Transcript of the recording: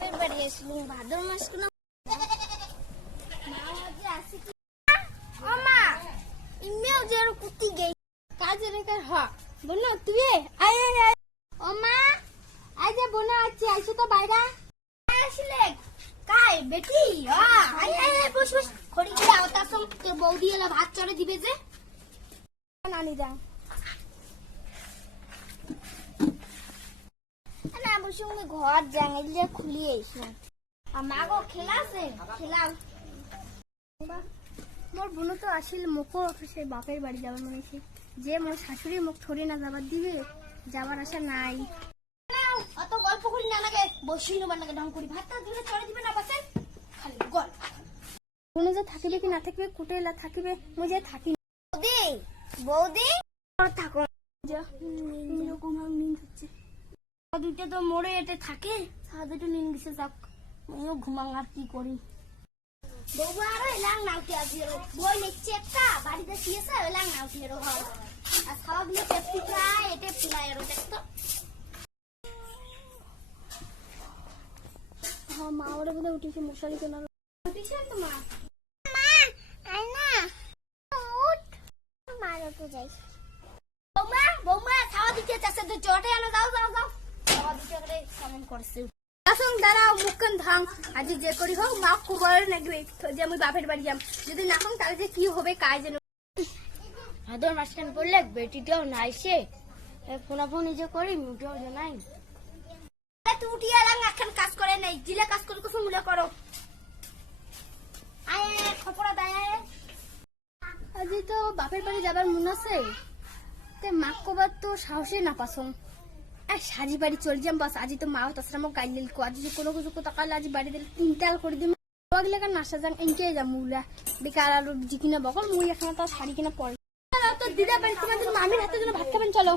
বাপের বাড়ি এসেছিলাম ভাদ্র মাস কোন ও মা ইমেও যে কুতি গই কাজে রেখে হ বলো তুই আয় আয় আয় ও মা আই যে বোনা আছে আইছো তো বাইরা আসলে কাই বেটি আয় আয় আয় বস বস খড়ি দিয়ে আওতাছ তোর বৌদি এলা ভাত চড়ে দিবে যে নানি দা না বসে ঘর জানাইলে খুলিয়ে এসে আমাগো খেলাছে খেলাও মোর বোন তো আসিল মুখো সেই বাপের বাড়ি যাবার মনে হয়েছে যে মোর শাশুড়ি মুখ ছড়ে না যাবার দিবে যাবার আশা নাই অত গল্প করি না লাগে বসি নেবার লাগে ঢং করি ভাতটা দূরে চড়ে দিবে না পাশে খালি গল্প কোনো যে থাকিবে কি না থাকিবে কুটেলা থাকিবে মুই যে থাকি বৌদি বৌদি থাকো এরকম নিন হচ্ছে দুইটা তো মোড়ে এটে থাকে সাহায্য নিন গেছে যাক আমিও ঘুমাং আর কি করি বউবা আর এলাং নাউটি আজিরো বই নেচ্ছে একটা বাড়িতে শুয়েছে এলাং নাউটি এরো হয় আর খাওয়াগুলো পেপটি প্রায় এটে ফুলাই এরো দেখতো হ্যাঁ মা ওরে বলে উঠিছে মশারি কেনার উঠিছে তো মা মা আই না উঠ মা তো যাই বৌমা বৌমা খাওয়া দিতে চাচ্ছে তো চটে আনো যাও যাও যাও খাওয়া দিতে করে কেমন করছে আসুন দাঁড়াও মুখখান ধাং আজ যে করি হোক মা কুবার নাকি যে আমি বাপের বাড়ি যাম যদি না হোক তাহলে যে কি হবে কাজ যেন ভাদর মাঝখান পড়লে বেটিটাও নাই সে ফোনাফোনি যে করি মুটেও জানাই তুই উঠিয়ে এলাম এখন কাজ করে নেই জিলে কাজ করে কিছু মুলে করো আয় খপড়া দেয় আজ তো বাপের বাড়ি যাবার মন আছে তে মা কবার তো সাহসে না পাসং সাজি বাড়ি চলে যাম বাস আজি তো মা তাছাড়া মোক গাইলিল কো আজি যে কোনো কিছু তাকালে আজি বাড়ি দিলে তিনটাল করে দিম ওগুলা কার নাসা যাং এনকে যাম মুলা বেকার আর জি কিনা বকল মুই এখন তো শাড়ি কিনা পরে তো দিদা বাড়ি তোমাদের মামির হাতে যেন ভাত খাবেন চলো